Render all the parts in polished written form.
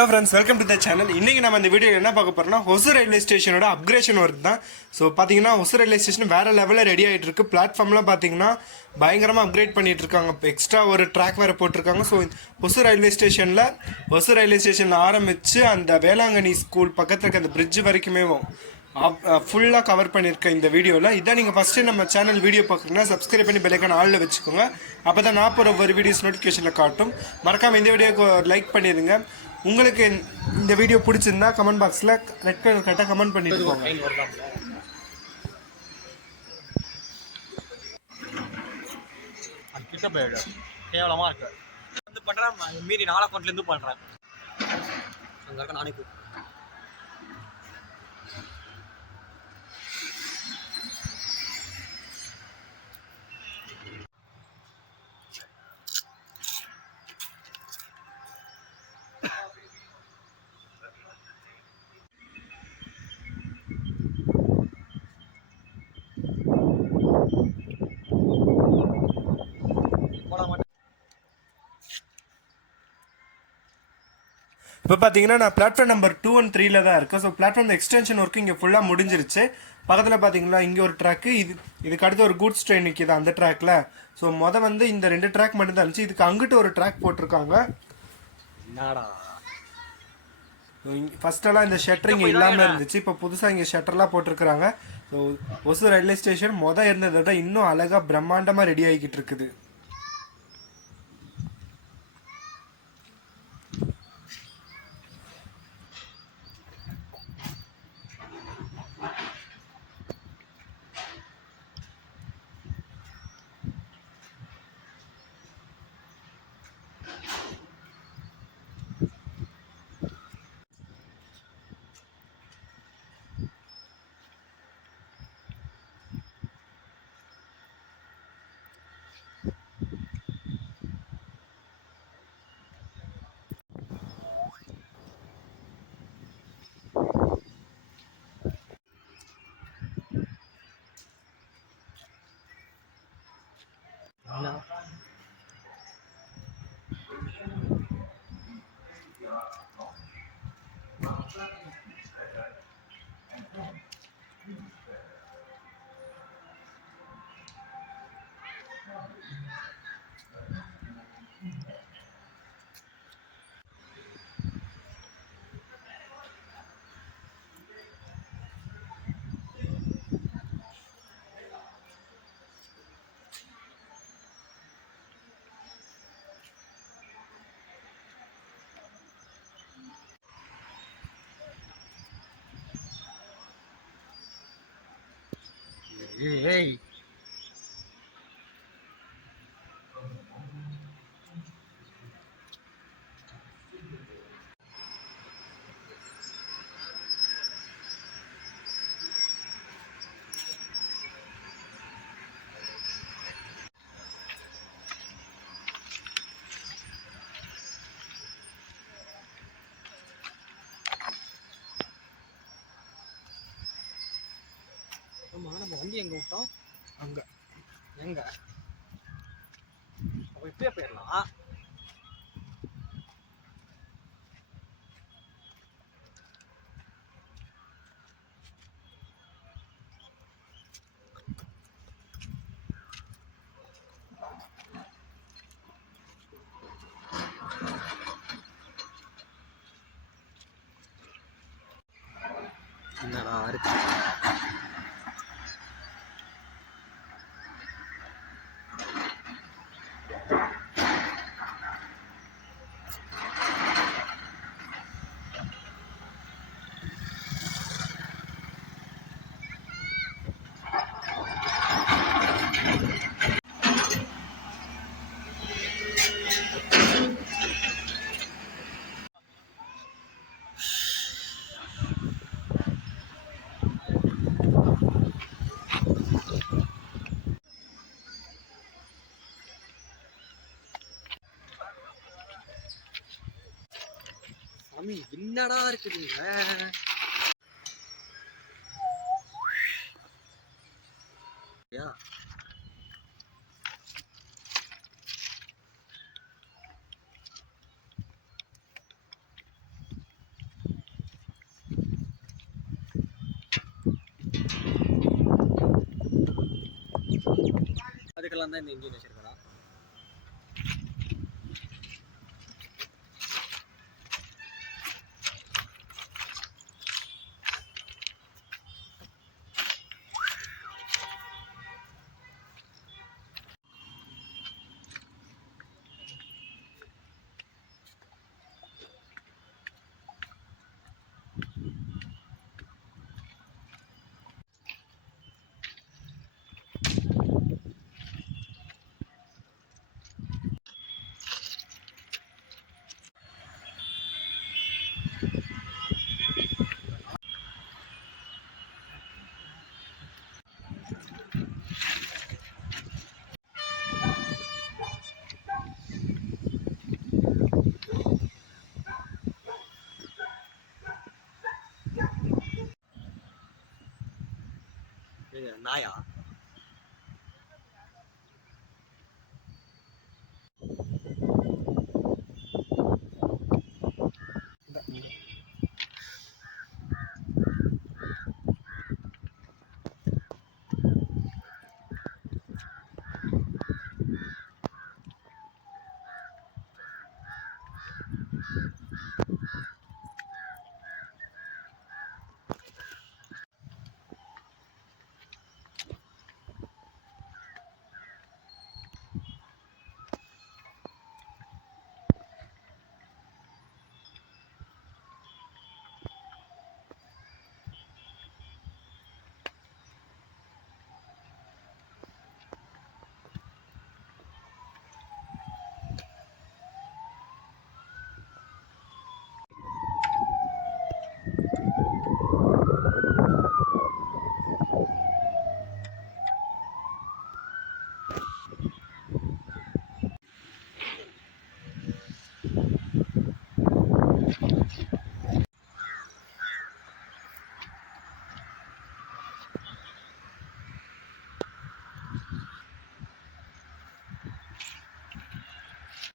Hello friends, welcome to the channel. இன்னைக்கு நம்ம இந்த வீடியோல என்ன பார்க்க போறோம்னா ஹொசூர் ரயில்வே ஸ்டேஷனோட அப்கிரேஷன் ஒர்க் தான். ஸோ பார்த்தீங்கன்னா ஹொசூர் ரயில்வே ஸ்டேஷன் வேற லெவலில் ரெடி ஆகிட்டு இருக்கு. பிளாட்ஃபார்ம்லாம் பார்த்தீங்கன்னா பயங்கரமாக அப்கிரேட் பண்ணிட்டு இருக்காங்க. இப்போ எக்ஸ்ட்ரா ஒரு ட்ராக் வேறு போட்டிருக்காங்க. ஸோ ஹொசூர் ரயில்வே ஸ்டேஷனில் ஆரம்பித்து அந்த வேளாங்கண்ணி ஸ்கூல் பக்கத்தில் இருக்க அந்த பிரிட்ஜ் வரைக்குமே ஃபுல்லாக கவர் பண்ணியிருக்கேன் இந்த வீடியோவில். இதான் நீங்கள் ஃபஸ்ட்டு நம்ம சேனல் வீடியோ பார்க்குறீங்கன்னா சப்ஸ்கிரைப் பண்ணி பெல்லைக்கான ஆளில் வச்சுக்கோங்க. அப்போ தான் நான் போகிற ஒரு வீடியோஸ் நோட்டிஃபிகேஷனில் காட்டும். மறக்காமல் இந்த வீடியோக்கு லைக் பண்ணிடுங்க. உங்களுக்கு இந்த வீடியோ பிடிச்சிருந்தா கமெண்ட் பாக்ஸில் ரெட் கலர் கரெக்டாக கமெண்ட் பண்ணிட்டு போங்க. கிட்ட போயிடு கேவலமாக இருக்கு வந்து பண்ணுறேன் மீறி 4 அக்கௌண்ட்லேருந்து பண்ணுறேன் அங்கே இருக்க நானே கூப்பிட்டு இப்போ பார்த்தீங்கன்னா நான் பிளாட்ஃபார்ம் நம்பர் 2 and 3 தான் இருக்கேன். ஸோ பிளாட்ஃபார்ம் எக்ஸ்டென்ஷன் ஒர்க்கு இங்கே ஃபுல்லாக முடிஞ்சிருச்சு. பக்கத்தில் பார்த்தீங்கன்னா இங்கே ஒரு ட்ராக்கு, இதுக்கு அடுத்து ஒரு கூட்ஸ் ட்ரெயின் நிற்கிது அந்த ட்ராக்ல. ஸோ வந்து இந்த 2 ட்ராக் மட்டும் தான் இருந்துச்சு. இதுக்கு அங்கிட்டு ஒரு ட்ராக் போட்டிருக்காங்க. ஃபர்ஸ்டெல்லாம் இந்த ஷட்டரிங் இல்லாமல் இருந்துச்சு. இப்போ புதுசாக இங்கே ஷட்டர்லாம் போட்டிருக்கிறாங்க. ஸோ ஒசூர் ரயில்வே ஸ்டேஷன் இருந்ததை விட இன்னும் அழகாக பிரம்மாண்டமாக ரெடி ஆகிக்கிட்டு இருக்குது. ஏய் ஆமாம் நம்ம வண்டி எங்கே விட்டோம் அங்கே எங்கே அப்போ இப்பயே போயிடலாம். என்னடா இருக்கு சாமி என்னடா இருக்குதுங்க பார்க்கலாம் தான் இந்த இன்ஜின் வச்சிருக்கிறோம். நாயா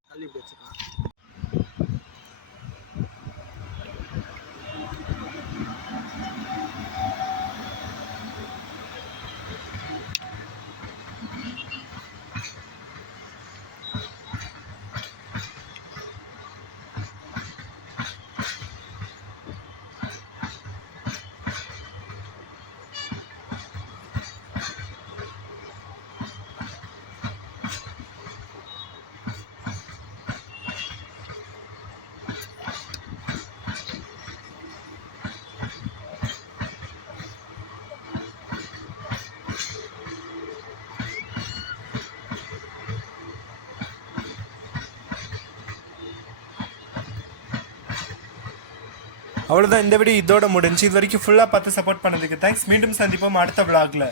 தள்ளி இப்படி வச்சுக்கலாம். அவ்வளோதான், இந்த வீடியோ இதோட முடிஞ்சு. இது வரைக்கும் ஃபுல்லாக பார்த்து சப்போர்ட் பண்ணதுக்கு தேங்க்ஸ். மீண்டும் சந்திப்போம் அடுத்த vlogல.